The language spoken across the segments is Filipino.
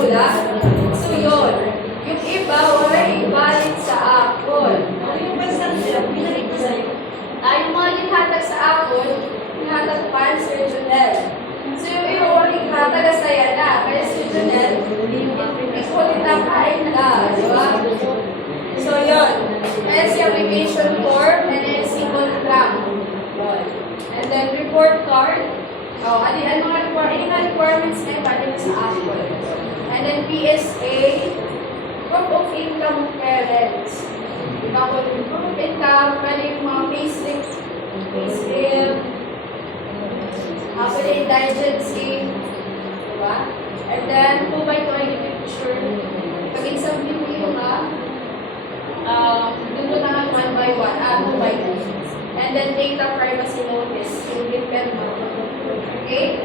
formula. So yun, yung iba wala ibalit sa apple. Yung pasang sila, pinalik ko sa'yo. Yung mga ihatag sa apple, ihatag pa Sir Junel. So yung iba wala ihatag sa na, kaya Sir Junel, ikulit ang kain na, di ba? So yun, kaya si application form, and then si contract. And then report card. Ano mga requirements na yung pwede na sa Apple. And then PSA, proof of income of parents. Diba kung proof of income, pwede yung mga payslip, pwede indigency, diba? And then 2x2 ID picture. Pag isang video ka, doon na nga 1x1, 2x2. And then data privacy notice, yung depend mo. Okay?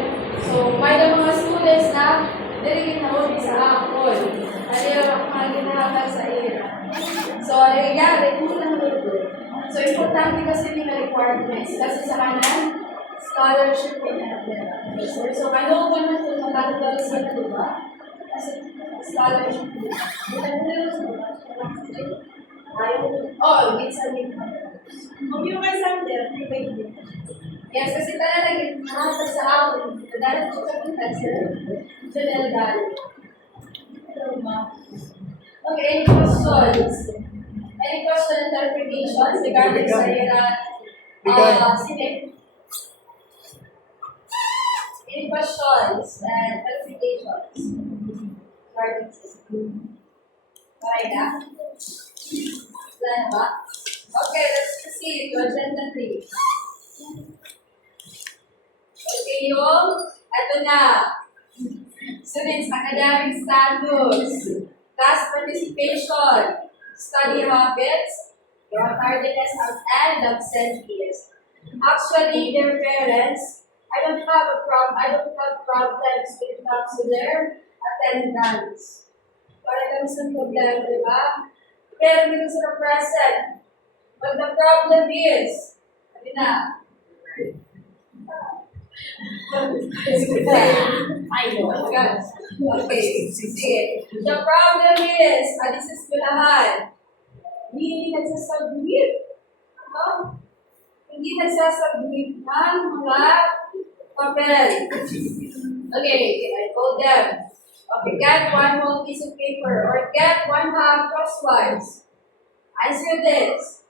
So, may mga students na dirigin na ulit sa Apple. Ano yung mga ginahapag sa ira. So, nangyayari, kung lang ulit. So, importante kasi yung requirements. Kasi sa kanan, scholarship in natin. So, ano ko na kung matatagal sila, di ba? Kasi scholarship. It's a big one. Kung yung kasang there, may Yes, kasi talaga naghahatag sa akin. Dahil ko sa punta sa General Valley. Okay, any questions? Any question and clarifications regarding sa Iran? Any questions and clarifications regarding this? Okay na? Wala na ba? Okay, let's proceed to agenda 3. Okay, ito na. Students, academic status, class participation, study habits, your tardiness and absenteeism. Actually, their parents, I don't have problems when it comes to their attendance. Para kami sa problema, di ba? Pero dito sa present, but the problem is, sabi na, I know. Okay, sige. The problem is, this is kulahan. Hindi nagsasubmit. Hindi nagsasubmit ng mga papel. Okay, I told them. Okay, get one whole piece of paper or get 1/2 crosswise. Answer this.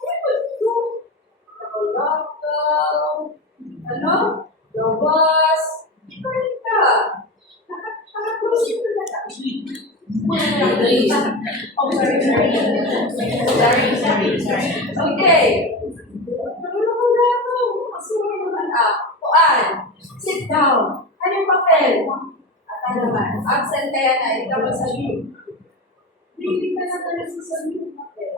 What would do? Ano? The was. Ikalit ka. Nakapusip ko na ka. Oh, sorry. Okay. Sit down. Ano yung papel? At naman, absent kaya na, ikaw sa view. Hindi ka na talaga sa view papel.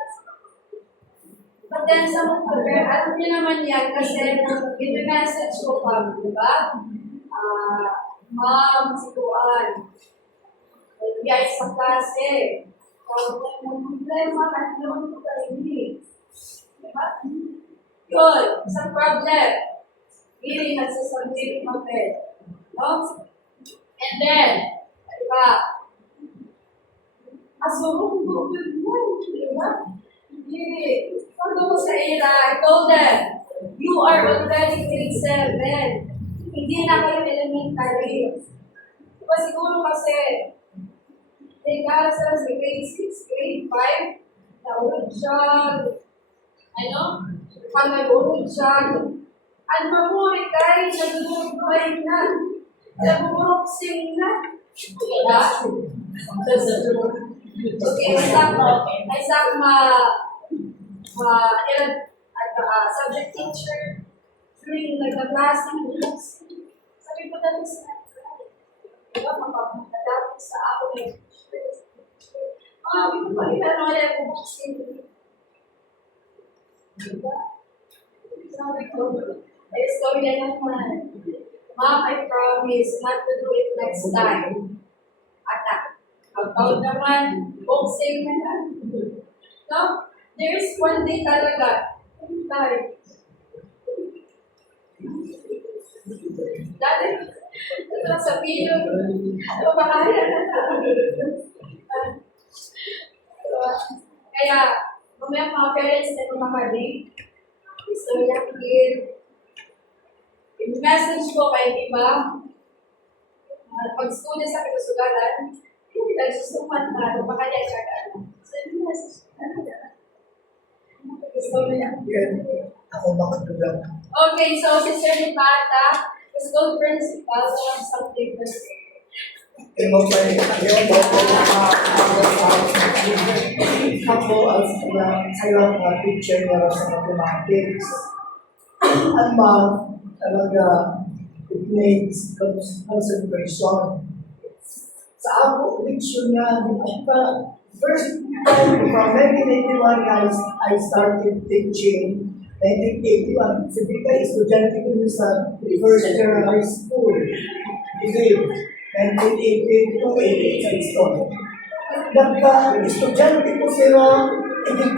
But then, sa mga papel, alam niyo naman yan kasi i-message ko pa, di ba? Ma'am, situan. Biyay sa klase. Kung may problema, kahit naman ko tayo hindi. Di ba? Yun, isang problem. Hindi nagsasabit ng papel. No? And then, diba? Asurong doon mo, diba? Hindi. Pag mo sa ira, I told them, you are already grade 7. Hindi na kayo elementary. Diba siguro kasi, teka sa grade 6, grade 5, naulog siya, pag nag-ulog siya, at mamuri kayo, nag-ulog kayo na. Nag-boxing na. Diba? Okay, may subject teacher during nag-class ng books. Sabi ko dati sa diba, mapapagdadapit sa ako ng teacher. Sabi ko pa, ito na kaya boxing. Diba? Sabi ko, story na naman. Mom, I promise not to do it next time. Anak, pag-out naman, boxing na lang. No? There is one day talaga. Dati, Ito lang sa video. Ito makaya na kaya, mamaya mga parents na kumakaling, gusto niya i-message ko kayo, di ba? Pag-student sa pinasugalan, hindi nagsusuman na, makaya siya ka. So, yung message ko na. Gusto niya. Ako makatulang. Okay, so Sister Nipata, the school principal, wants something to say. Ako as saya mga teacher para sa mathematics. Ang math talaga it needs concentration. Sa ako, leksyon nga, first time from 1981 I started teaching. 1981, sabi ka, estudyante ko sa first year high school. Grade 1988 sa Iston. Nagka-estudyante ko sila,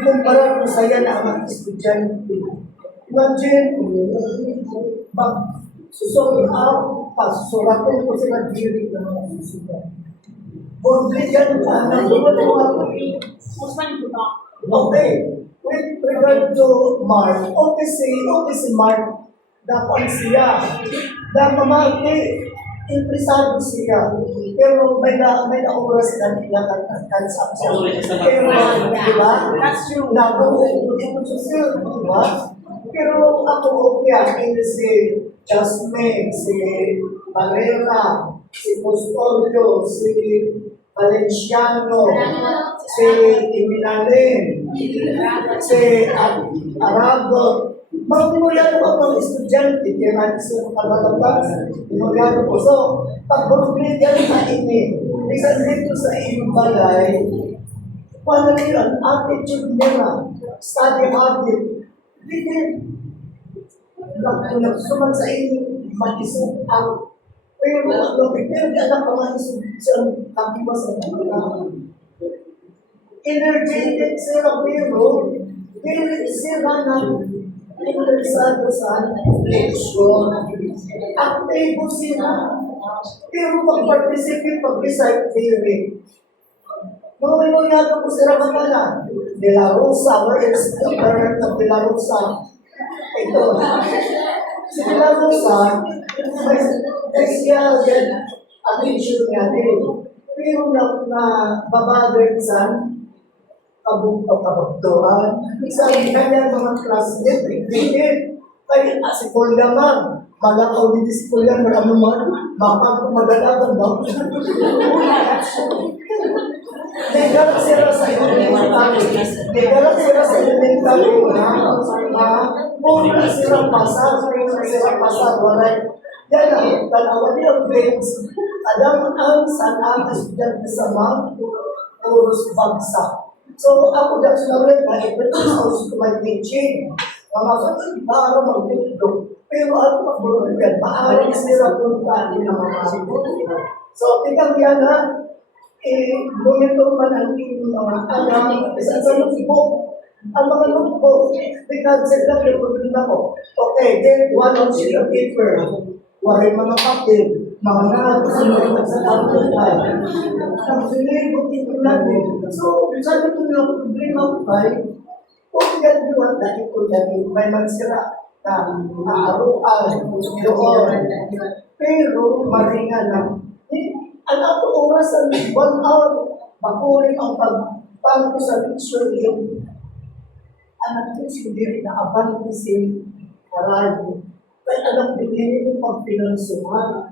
kumpara ko sa yan ang mga estudyante. Imagine, susunod ako, pasuratin ko sila diri ng mga susunod. Bondligan ka, nagduwa okay. With regard to Mark, okay si Mark, dapat siya, dapat interesado siya, pero may na-oras na nilakad ang kansa siya. Pero, di ba? That's true. Nabuhin ko siya, di ba? Pero ako okay, hindi si Jasmine, si Valera, si Custodio, si Valenciano, si Iminalin, si Arago. Magmumulyado ko mga estudyante, kaya natin sa pagkakataas, magmumulyado ko. So, pag magmumulyado na ini, isang dito sa inyong balay, paano nila, attitude nila, study habit, hindi nagsuman sa inyo, mag-isip out. Pero, pero anak ko mag-isip sa kapiwa sa mga energetic sila, pero sila na interesado sa leksyon. Aktibo sila. Pero pag-participate, pag-recite theory. Mga minulyato ko sila kapala. De La Rosa, where is the parent of De La Rosa? Ito. Si De La Rosa, may siya yan attention niya din. Pero na babagard sa kabugtuhan. Isang kanya mga classmate, hindi. Kaya si Paul naman, malakaw din si Paul naman, ano man, magalagan ba? Degalak sila sa elementary. Degalak sila sa elementary na muna silang pasar, walay. Yan ang tanawa nilang grades. Alam ang sana estudyante sa mga oras bagsak. So, ako dahil sa rin na ipag-house to my teaching. Mga kapatid, para mag-tulog. Pero ako mag-bulog yan, maaari sila punta din ang mga sibot. So, tingnan yan ha, ngunito man ang inyong mga anak, isang sa notebook, ang mga notebook, because sila yung ko. Okay, then one of sheet of paper, waray mga papel, mga nakasunod sa kapatid. Ang sinibot ito natin. So, sabi ko na problema ko ay, kung gano'n dahil ko dahil may magsira na aaruan, doon. Pero, maringa na. Ang ako oras ang 1 hour, makuling ang pagpang ko sa picture yung anak ko si Diri na abang ko si Karado. Kaya alam din yung pagpinansuhan.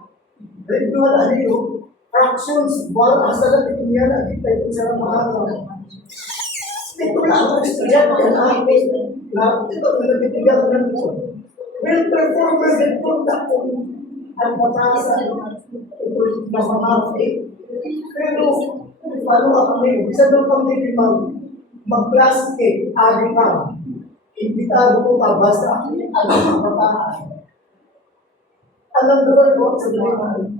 Then, wala niyo, fractions, wala sa lahat ito niya na kita yung sarang mahal. Ito na ako estudyante na ito na nabitigan ko ng ito. Well, performers and conduct ko ang patasan ito na mamati. Pero, paano ako ngayon? Isa doon kami mag-plastic, adi ka. Imbitado ko ka, basta ang patasan. Alam doon ko sa dalaman.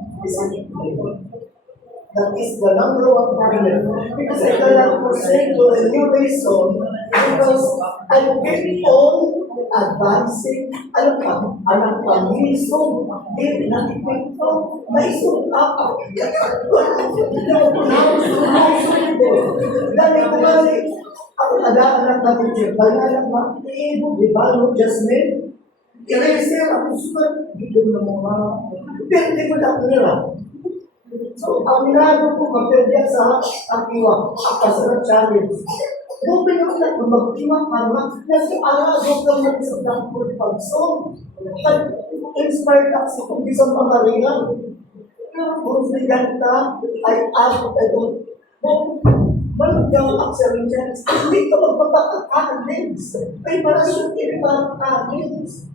That is the number one problem. Because I cannot forsake to a new reason, Because I keep on advancing, alam ka, anak pa, mismo, hindi na ipito, may sumpa. Dali ko balik, ako anak na teacher, balalang makiibo, di ba, no, Jasmine? Eraser, ako sukat, dito na mga, hindi ko na nila. So, ang minado ko kapilya sa akiwa, akasarap challenge. Doon pinakita ko mag-iwa para nasa araw ka mo sa Blackboard pag-song. Inspired kasi kung di sa pangalingan. Kung siganta ay ako ito. Manong kang excellence, hindi ka magpapakakakalins. Ay para siya pinapakakalins.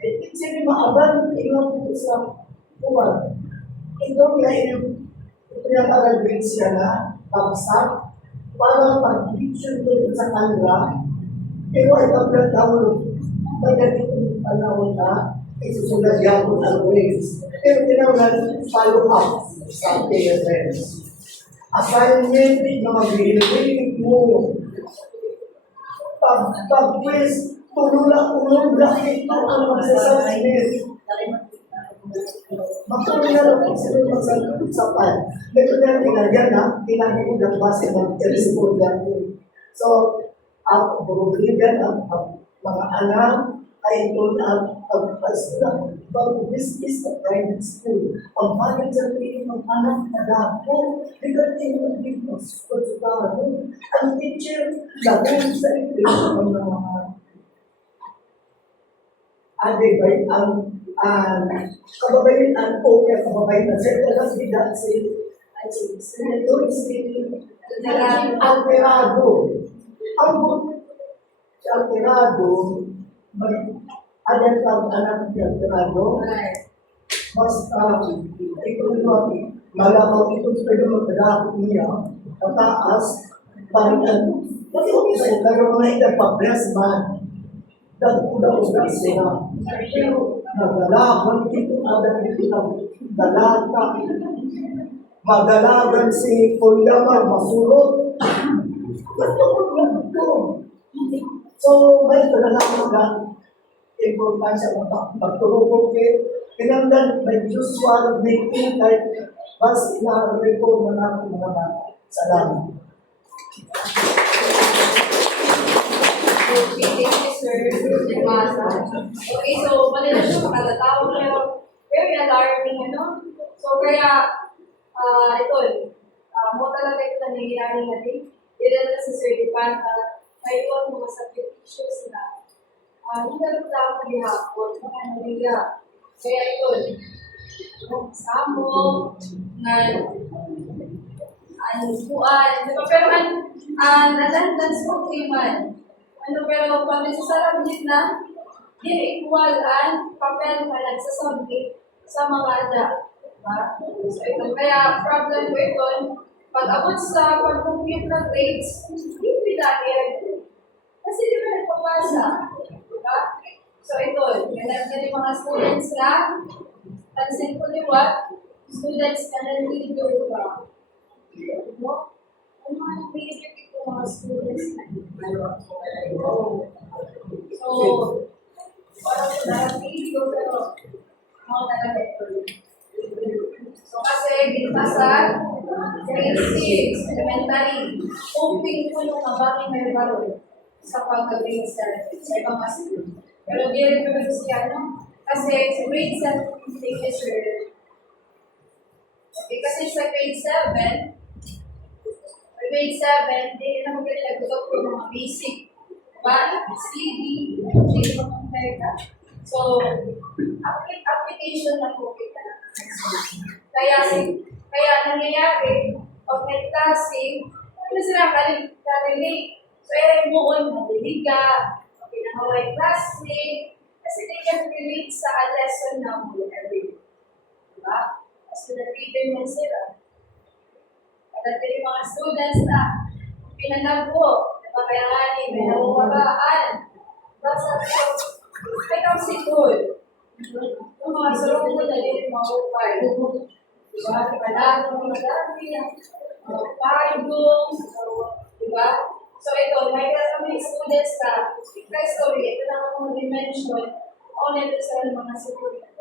Hindi sila maaban, ingat ko sa buwan. Ito ngayon, pinag-aral siya na pagsak para mag-picture ko sa kanila. Pero ay pagkatawag, pagdating panahon na, isusunod yan ko ang ways. Pero tinawag follow up sa parents. Assignment na mag-iwig mo. Pag-quiz, tulula-tulong ito ang magsasasinin. Magpapalala ko sila magsasapan. Ito na tinagyan na, tinagyan ko ng base mag-respond yan. So, ang problema ng mga anak ay ito na pag-pasura. Pag-business sa private school. Ang bagay sa tingin ng anak na dapo, regarding ng dito sa ang teacher, lahat sa ito ng mga adibay, ang kababayan o kaya kababayan na sir, alas bidat si Senator Alterado. Ang Alterado, adan ka ang anak ni Alterado, basta ito naman, malakaw ito sa pwede magkadakot niya, kataas, paritan, pati ko isa, pero mga itagpa-press man, dagpuda-uda siya. Pero, nagalaban ito agad dito dalata. Magalaban si Kulyamar masurot. So, may talaga mga importansya magtulong kay kinanggan may usual meeting kahit mas ina-report na natin mga bata. Salamat. Okay, thank you, sir. Okay, so, mali na siya makalatawag pero very alarming, ano? So, kaya, ito, mo talaga ito na nangyayari natin. Dito na sa Sir Dipan, may iwan mga subject issues na hindi na rin tao maghihapon, mga nangyayaria. Kaya ito, samo, na buwan, pero attendance mo 3 months. Pero pag nagsasarabit na, di equal ang papel na nagsasabit sa mga ada. Diba? So ito, kaya problem ko ito, pag abot sa pag-compute ng grades, hindi pinagyan. Kasi di ba nagpapasa? Diba? So ito, ganyan yung mga students na, pansin ko di what? Students na nandito ba? Ano mga major mga students na so, parang narapili ko pero mga talaga so kasi binasa grade 6 elementary hoping ko yung mabangin may baro sa pagka-grade 7 sa ibang kasi pero di rin ko siya no kasi sa grade 7 okay kasi sa grade 7 grade 7, hindi na magaling nagtutok ko mga basic. Diba? CD, J of America. So, application na po kita. Kaya nangyayari, pag may klase, ano sila karinig. So, muon, madilig ka, pinangaway classmate, kasi they can relate sa lesson na mo every day. Diba? Kasi nag-reader mo sila. At yung mga students na pinanagpo, napakayangani, may nabuwagaan, basta ito, ay kamsikul. Yung mga sarong mo na din mawupay. Diba? Panagong, madami, mga pagong, diba? So ito, may kami students ka, story, ito na ako mag-mention, ulit sa mga students.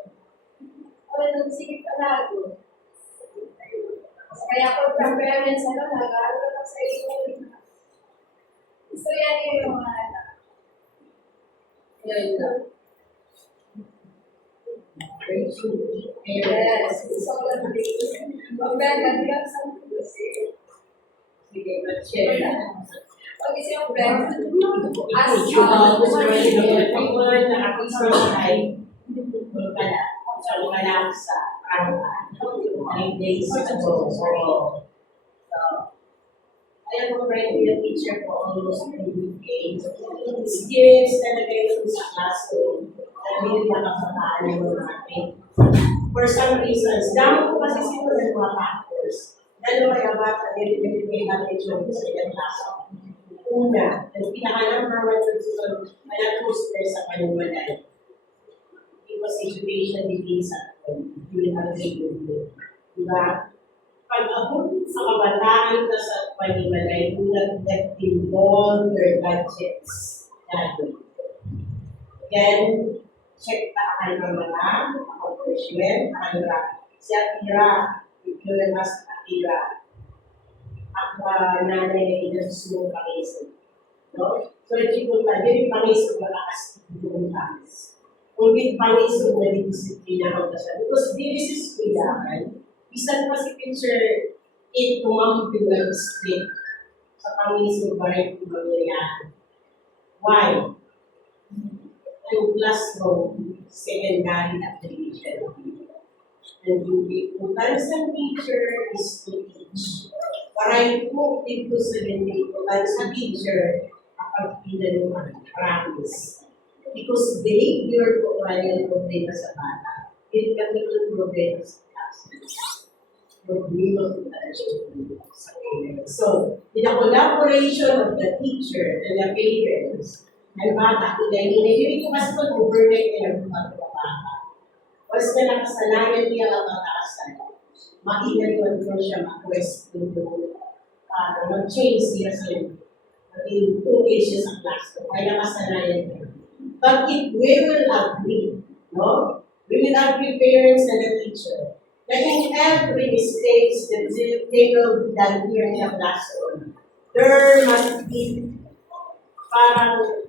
Ulit ang sige talago. Kaya po, from parents, nag-aaral ka sa iyo. So yan yung mga anak. Yan lang. Yes. So, mag-bag lang sa Sige, mag-share na. pag-isip yung bag. As sa 9 days ago. So, alam mo, friend, yung teacher ko almost every day. Experience talaga yun sa classroom. Sabi nila nakakaalam mo natin. For some reasons, dami ko kasi sino ng mga factors. Dahil kaya bata, nilipin natin yung sa ilang classroom. Una, ang pinaka-number one concern, malag-booster sa panumalay. Because education begins at home. During our childhood. Diba? Pag-abot sa kabataan ka sa panimalay, do not get involved your gadgets. Again, check takan ng mga accomplishment, Akira. Si Akira, ipinulad mas Akira. Ang nanay na small pangisip. No? So, ipinulad pa, hindi pangisip malakas yung pangisip. Kung di pangisip na disiplina ang kasal. Because this is kailangan, bisan pa si teacher tumampilang strict sa pangisip ba rin kung mangyayari. Why? Yung classroom, secondary application. And yung importance ng teacher is to teach. Para yung dito sa importance ng teacher, kapag pinaluhan, promise. Because behavior ko ang problema sa bata. Hindi kami ang problema sa class. Problema ko sa parents. So, in the collaboration of the teacher and the parents, ang bata, hindi ko kasi ito overnight na nagpapagpapaka. Once na nakasanayan niya ang mataasan, makikaliwan ko siya mag-question doon para mag-change siya sa maging okay siya sa class. Kaya nakasanayan niya. But if we will agree, no? We will agree, parents and the teacher, that in every mistakes that they will be done here in the classroom, there must be parang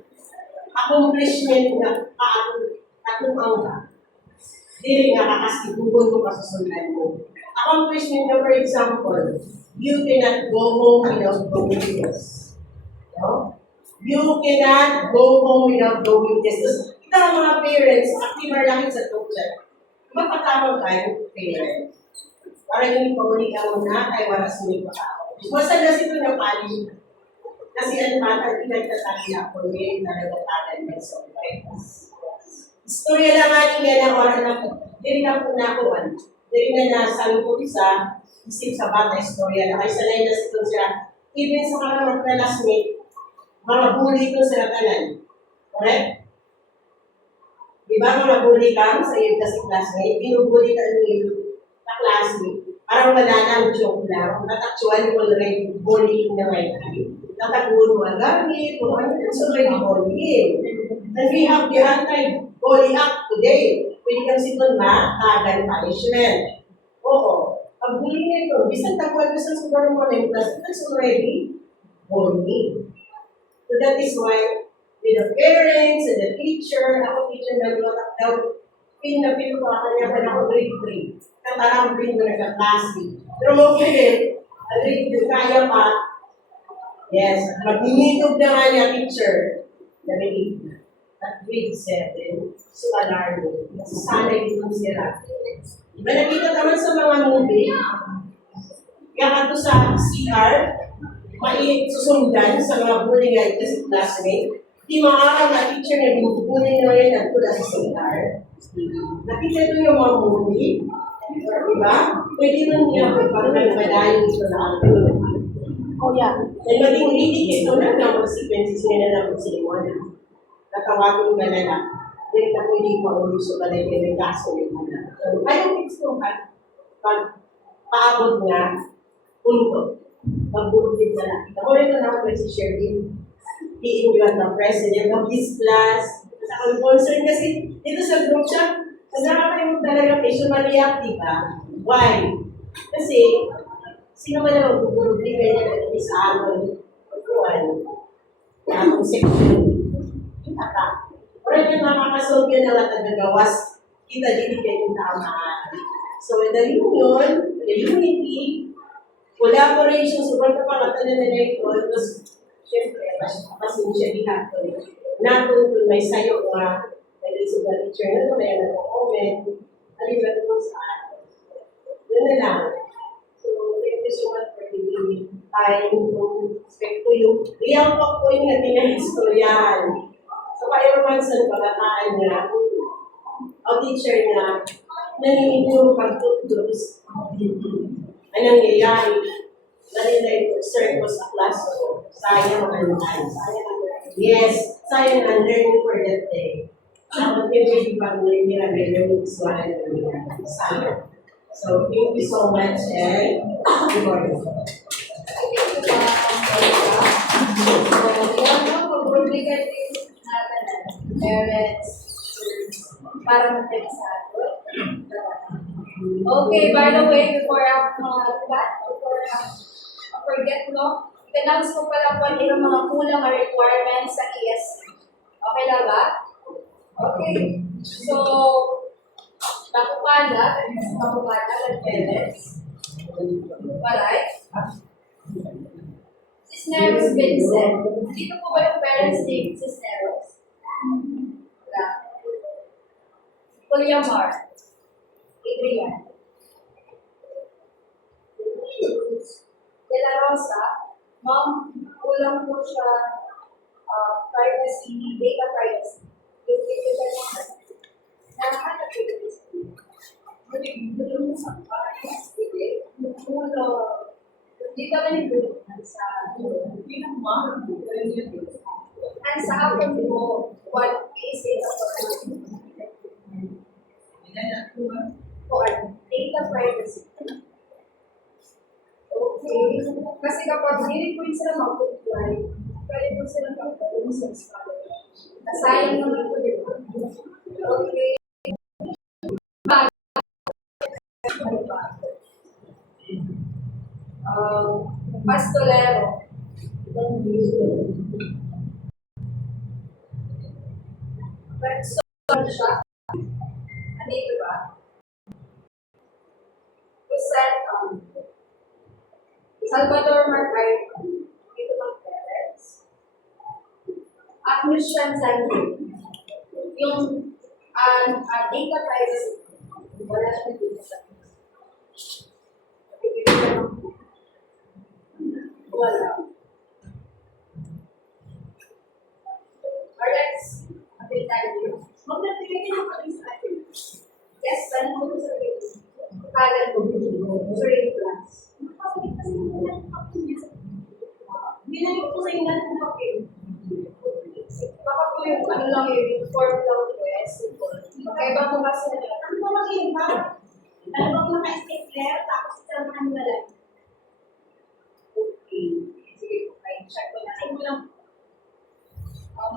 accomplishment na katupang ka. Hindi rin nakakasigugon mo kasusundan mo. Accomplishment na, for example, you cannot go home without going to this. No? You cannot go home without going this. Ito ang mga parents, active lang sa teacher. Mapatawag kayo, parents. Para hindi pa uli ka muna, ay wala sumip pa ako. Basta na sito ng pali. Kasi ang bata, pinagtatali ako ngayon na nagtatagan ng surprise. Istorya lang natin yan ang oras na diri na po na ako. Diri na nasangkot sa isip sa bata istorya. Nakaisalay na sito siya. Even sa mga classmate, mga bully ko sa tanan. Correct? Di ba mga bully ka sa iyo kasi classmate? Binubully ka niyo na classmate. Parang wala lang, joke lang. But actually, already bullying na ngayon. Natagulo ang gamit, kung ano, it's already bullying. And we have the anti-bully act today. Pwede kang siton na tagan punishment. Oo. Ang bullying na ito, bisan taguan ko sa sugar mo na yung class, that's already bullying. So that is why, with the parents and the teacher, ako teacher nag-lotak daw, pinapilupaka niya pa na ako grade 3. Katarang grade mo nagka-classy. Pero okay, grade 3 kaya pa. Yes, magninitog na nga niya teacher. Narinig na. At grade 7, so alarming. Nasasanay dito sila. Diba nakita naman sa mga movie, kaya ka to sa CR, susundan sa mga bullying like this classmate, di maaarang na teacher na bullying na yan at tula sa CR. Nakita ito yung mga movie, diba? Pwede man niya pagpapagmadayo dito na ang oh yeah. Dahil maging litig ito na ng consequences nila ng pagsilimon. Natawagin ka na lang. Dahil na pwede pa ulo sa balay ng kaso nila. So, ayaw tips ko, pag paabot nga, punto. Magbulbid na lang. Ako rin na ako nag-share din. He was the president of his class. Ako concern kasi dito sa group chat, nagkakaroon talaga visually active ba? Why? Kasi, sino man na magbubulbid ganyan at sa amin? Akong section. Kita ka. Orang yung nakakasolve yun ang tagagawas, kita din kayo tama. So, with the union, the unity, collaboration, sobrang kapangatan na nila ito, tapos, syempre, pasin siya dihat ko rin. Natutun may sayo nga, dahil sa teacher na ito, may nag-comment, alin ba ito sa akin. Yun na lang. So, thank you so much for giving me time to respect to you. Real talk po yung natin na historian. So, kaya naman sa pagkakaan niya, o teacher niya, nanginiguro pagtutos. Anong nangyayari? Manila ito, sir ko sa classroom. Sayang ang time. Yes, sayang ang learning for that day. Ako hindi pang learning is one of the sayang. So, thank you so much and good morning. Parents, para mag-example. Okay, by the way, before I forget, no? I-announce ko pala po yung mga kulang na requirements sa ESC. Okay lang ba? Okay. So, Bakupana and parents. Alright? Cisneros Vincent. Dito po ba yung parents name Cisneros? Wala. Kulyamar. Adrian. De La Rosa. Ma'am, kulang po siya privacy, data privacy. Yung data privacy. Nakahanap ko yung privacy. Hindi kami nagdulungan sa and sa akin mo, what is it for data privacy? Okay. Kasi kapag hindi po sila mag-apply, pwede po sila mag-apply sa scholarship. Nasayang naman po, di ba? Okay. Pastolero. Person siya. Andito ba? Present Salvador Marcayo. Dito bang parents? At Christian Sandy. Yung data privacy. Wala siya dito sa wala. Alright. Update tayo dito. Magnatigay din ako sa atin. Yes, tanong ko sa video. Tagal ko. Sorry, class. Binalik ko sa inyo ng papel. Baka po yung ano lang yung form lang ko Magkaiba po kasi na ano ba mag-iba? Ano ba kung naka-stapler tapos isamahan mo lang? Okay. Sige po kayo. Check ko na. Ano lang?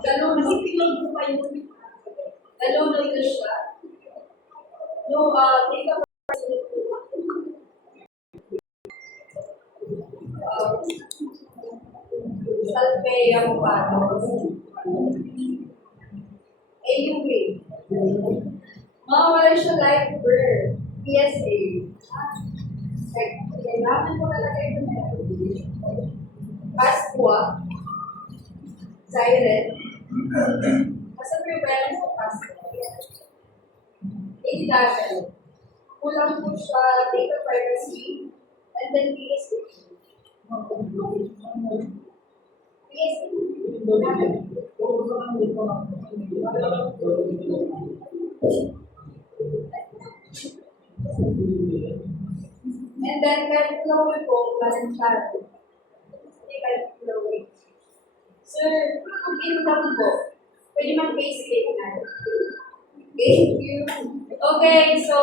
Dalawang kasi pinag ko pa yung dalawang na ito siya. No, take a Salpea Mupanos. AUV. Mawala siya live bird. PSA. Kailangan ko talaga ito na. Pasqua. Siren. Kasi prevalence of Pasqua. Individual. Kulang po siya data privacy and then PSA. And then kahit flower po, walang channel. Hindi kahit flower. Sir, kung income po, pwede mag-base click na. Thank you. Okay, so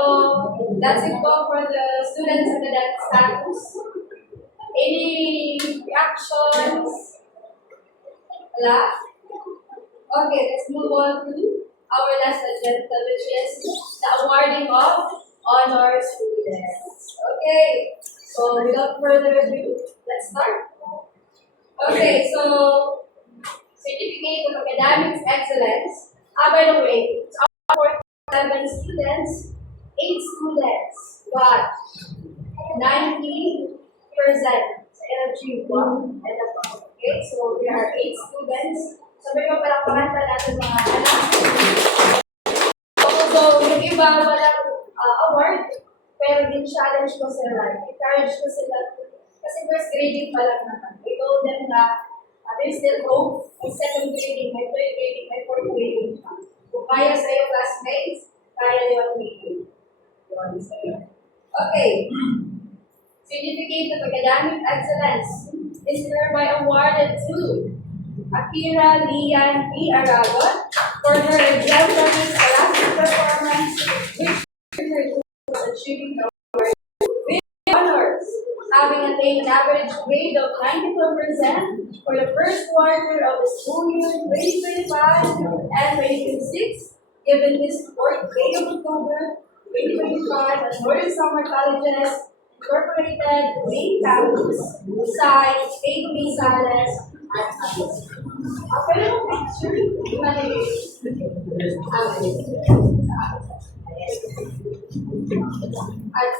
that's it po for the students and the status. Any reactions? Wala? Okay, let's move on to our last agenda, which is the awarding of honor students. Okay, so without further ado, let's start. Okay, so Certificate of Academic Excellence. By the way, it's our 7 students, 8 students got 90% sa energy 1 and above. Okay, so we are 8 students. So may mapalakpakan pa natin mga anak. Although yung iba walang award, pero din challenge ko sila. Encourage ko sila kasi first grading pa lang naman. I told them na there's still hope. May second grading, may third grading, may fourth grading pa. Kung kaya sa'yo classmates, kaya niyo ang grading. Okay. Certificate of Academic Excellence is hereby awarded to Akira Lian B. Aragon for her exemplary scholastic performance, which was achieving the award with honors, having attained an average grade of 94% for the first quarter of the school year 2025 and 2026, given this 4th day of October 2025 at Northern Summer Colleges Incorporated Main Campus, site A.B. Sales at Campus. Pero kung picture, at